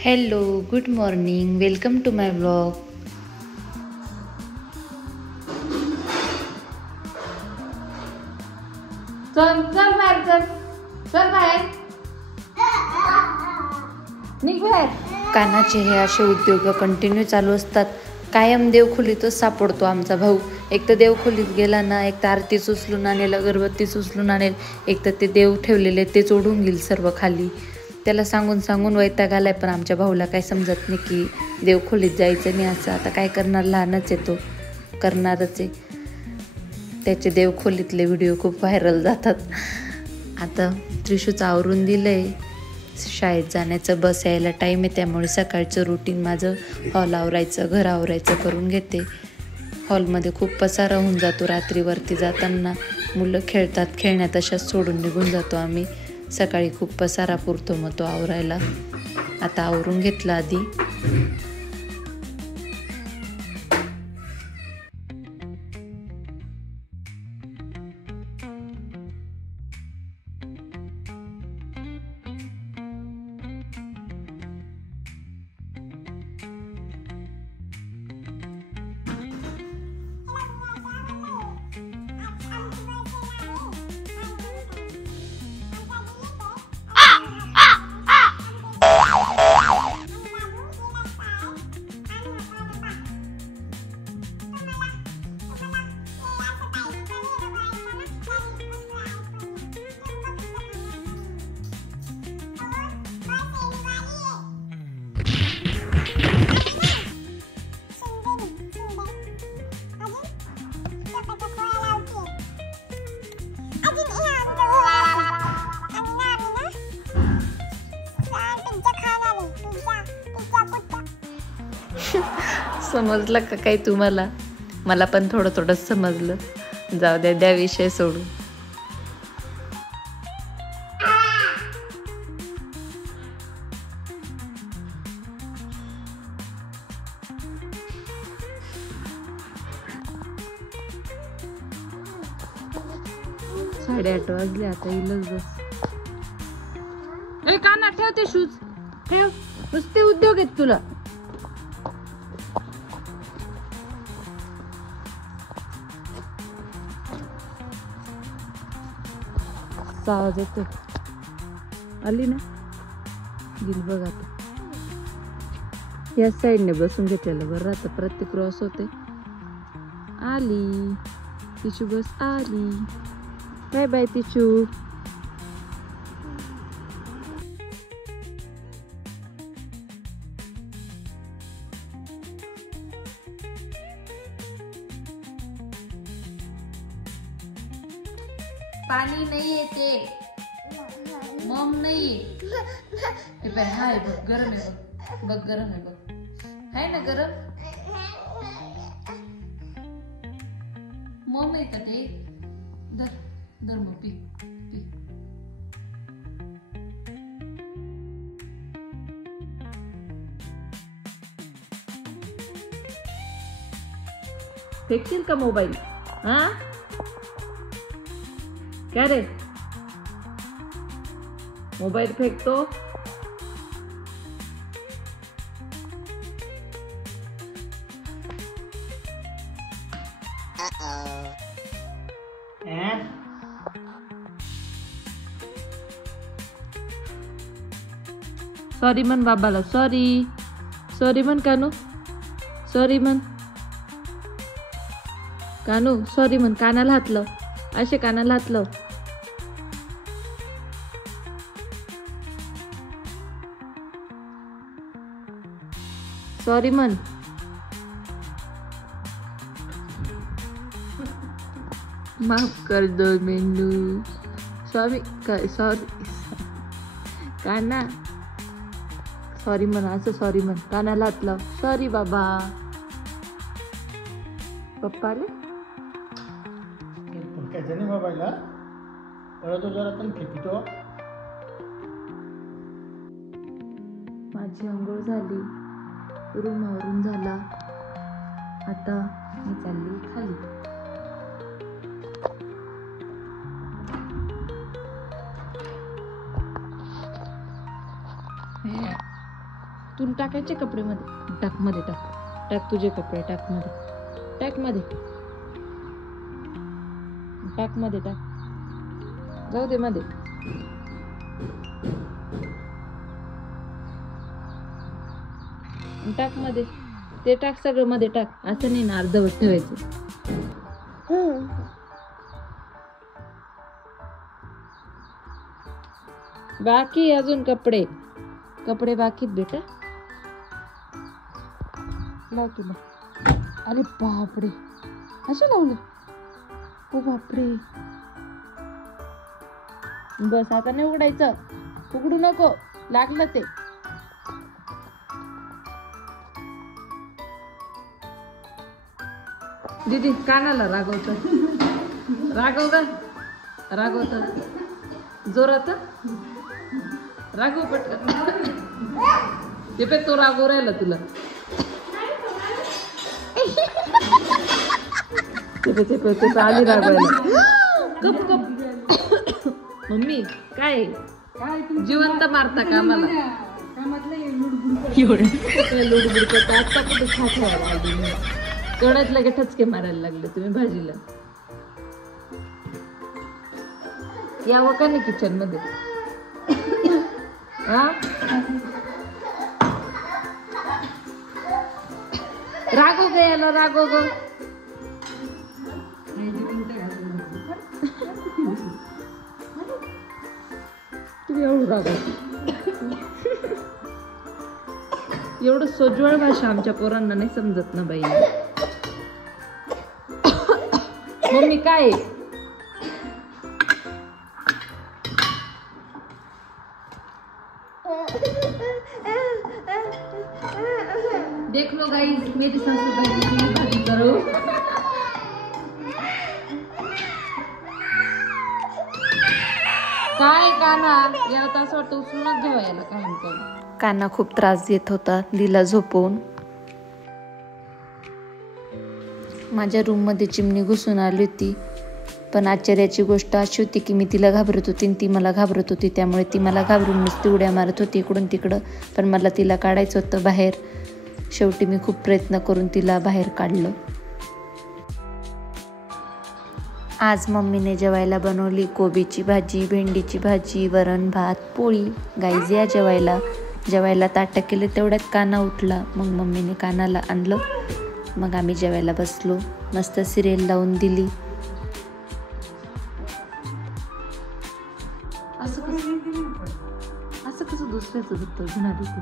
Hello, good morning, welcome to my blog. चल चल बाहेर चल चल बाहेर निघ बाहेर. कानाचे हे असे उद्योग कंटिन्यू चालू असतात. कायम देवखोलीतच सापडतो आमचा भाऊ. एक तर देवखोलीत गेला ना, एक तर आरतीच उचलून आणेल, अगरबत्तीच उचलून आणेल, एक तर ते देव ठेवलेले तेच ओढून घेईल सर्व खाली. त्याला सांगून सांगून वैताग आलाय, पण आमच्या भाऊला काही समजत नाही की देवखोलीत जायचं नाही असं. आता काय करणार, लहानच आहे तो, करणारच आहे. त्याचे देवखोलीतले व्हिडिओ खूप व्हायरल जातात. आता त्रिशूचं आवरून दिलंय, शाळेत जाण्याचं, बस यायला टाईम आहे, त्यामुळे सकाळचं रुटीन माझं हॉल आवरायचं, घर आवरायचं करून घेते. हॉलमध्ये खूप पसारा होऊन जातो. रात्रीवरती जाताना मुलं खेळतात, खेळण्यात अशाच सोडून निघून जातो आम्ही. सकाळी खूप पसारा पुरतो मग तो आवरायला. आता आवरून घेतला आधी. समजलं का काही तुम्हाला? मला पण थोडं थोडं समजलं. जाऊ द्या, द्या विषय सोडून. साडेआठ वाजले, आता येईलच बस. कानात ठेव ते शूज ठेव. नुसते उद्योग आहेत तुला. आवाज येतो, आली ना, गेली बघ आता. या साईडने बसून घेतलेलं बरं आता, प्रत्येक क्रॉस होते. आली तिचू, बस आली. बाय बाय तिचू. पाणी नाही येते, मम नाही. हे बाय, हाय बघ, गरम आहे बघ, बघ गरम आहे बघ, आहे ना गरम. मम आहे का ते? धर धर मग, पी पी. फेकशील का मोबाईल? हा, क्या रे, मोबाईल फेकतो? सॉरी म्हण बाबाला, सॉरी. सॉरी म्हण कानू, सॉरी म्हण कानू, सॉरी म्हण. कानाला हात लाव, असे कानाला हात लाव. सॉरी म्हण. माफ कर दो मेनू. सॉरी काय, सॉरी काना, सॉरी म्हण, असं सॉरी म्हण, कानाला हात लाव. सॉरी बाबा. पप्पा आले. कैसे नहीं मोबाइल है तो जरा तुम फेंकी. माझी अंघोळ झाली, रूम आवरून झाला. आता मी चालली खाली. तुला टाकायचे कपडे मध्ये टाक, मध्ये टाक, टाक तुझे कपडे, टाक मध्ये, टाक मध्ये, टाक मध्ये, टाक, जाऊ दे मध्ये. टाक मध्ये, ते टाक सगळं मध्ये टाक. असं नाही ना अर्धवट ठेवायचं. बाकी अजून कपडे, कपडे बाकीत बेटा. लाव तुला. अरे बापरे, असं लावलं. ओ बापरे. बस आता नाही उघडायचं, उघडू नको, लागलं ते. दीदी कानाला रागवत, रागव का, रागवत जोरात, रागव पटकन. ते पे तो रागव राहिला तुला. ते आली रागवायला. गप गप. मम्मी काय जिवंत मारता का आम्हाला? लुडबुड करता. आता कुठे खायला तेवढ्यात लगे ठचके मारायला लागले तुम्ही भाजीला. यावं का नाही किचन मध्ये? रागव ग याला, रागव ग. तुम्ही एवढं रागव. एवढं सोज्वळ भाषा आमच्या पोरांना नाही समजत ना बाई. मम्मी काय देख लो गाइस, मेरी सासूबाई ने भाजी करो. काय काना याला असं वाटतं उचलूनच जेवायला काय काय. काना खूप त्रास देत होता दिला झोपवून. माझ्या रूममध्ये चिमणी घुसून आली होती. पण आश्चर्याची गोष्ट अशी होती की मी तिला घाबरत होती आणि ती मला घाबरत होती. त्यामुळे ती मला घाबरून नुसती उड्या मारत होती इकडून तिकडं. पण मला तिला काढायचं होतं बाहेर. शेवटी मी खूप प्रयत्न करून तिला बाहेर काढलं. आज मम्मीने जेवायला बनवली कोबीची भाजी, भेंडीची भाजी, वरण भात, पोळी. गाईज या जेवायला ताटं केले. तेवढ्यात काना उठला. मग मम्मीने कानाला आणलं. मग आम्ही जेवायला बसलो. मस्त सिरियल लावून दिली. असं कसं दुसऱ्याचं दुखतं गुन्हा दुखू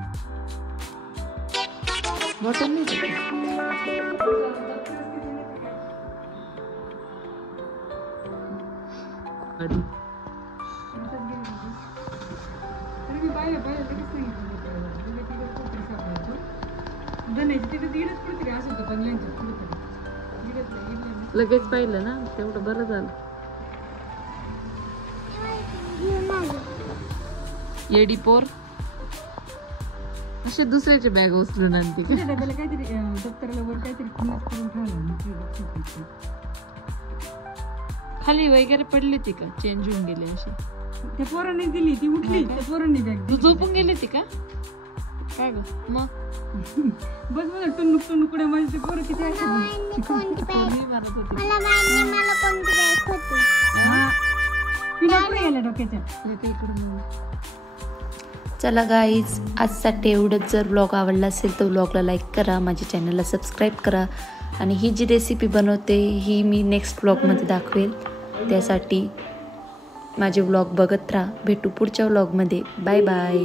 बॉटल नाही. लगेच पाहिलं ना तेवढं बरं झालं. येडी पोर असे दुसऱ्याचे बॅग उचलून आणते का? खाली वगैरे पडली ती का? चेंज होऊन गेली अशी. त्या पोरांनी दिली, ती उठली, त्या पोरांनी बॅग तू झोपून गेली ती का? काय ग मग बस बघ टुनुक टुनुक उड्या माझी ते पोरं किती अशी मारत होती. पिना पुढे गेल्या डोक्याच्या. चला गाईज आजसाठी एवढंच. जर ब्लॉग आवडला असेल तर ब्लॉगला लाईक करा, माझ्या चॅनलला सबस्क्राईब करा. आणि ही जी रेसिपी बनवते ही मी नेक्स्ट ब्लॉगमध्ये दाखवेल. त्यासाठी माझे ब्लॉग बघत राहा. भेटू पुढच्या ब्लॉगमध्ये. Bye bye.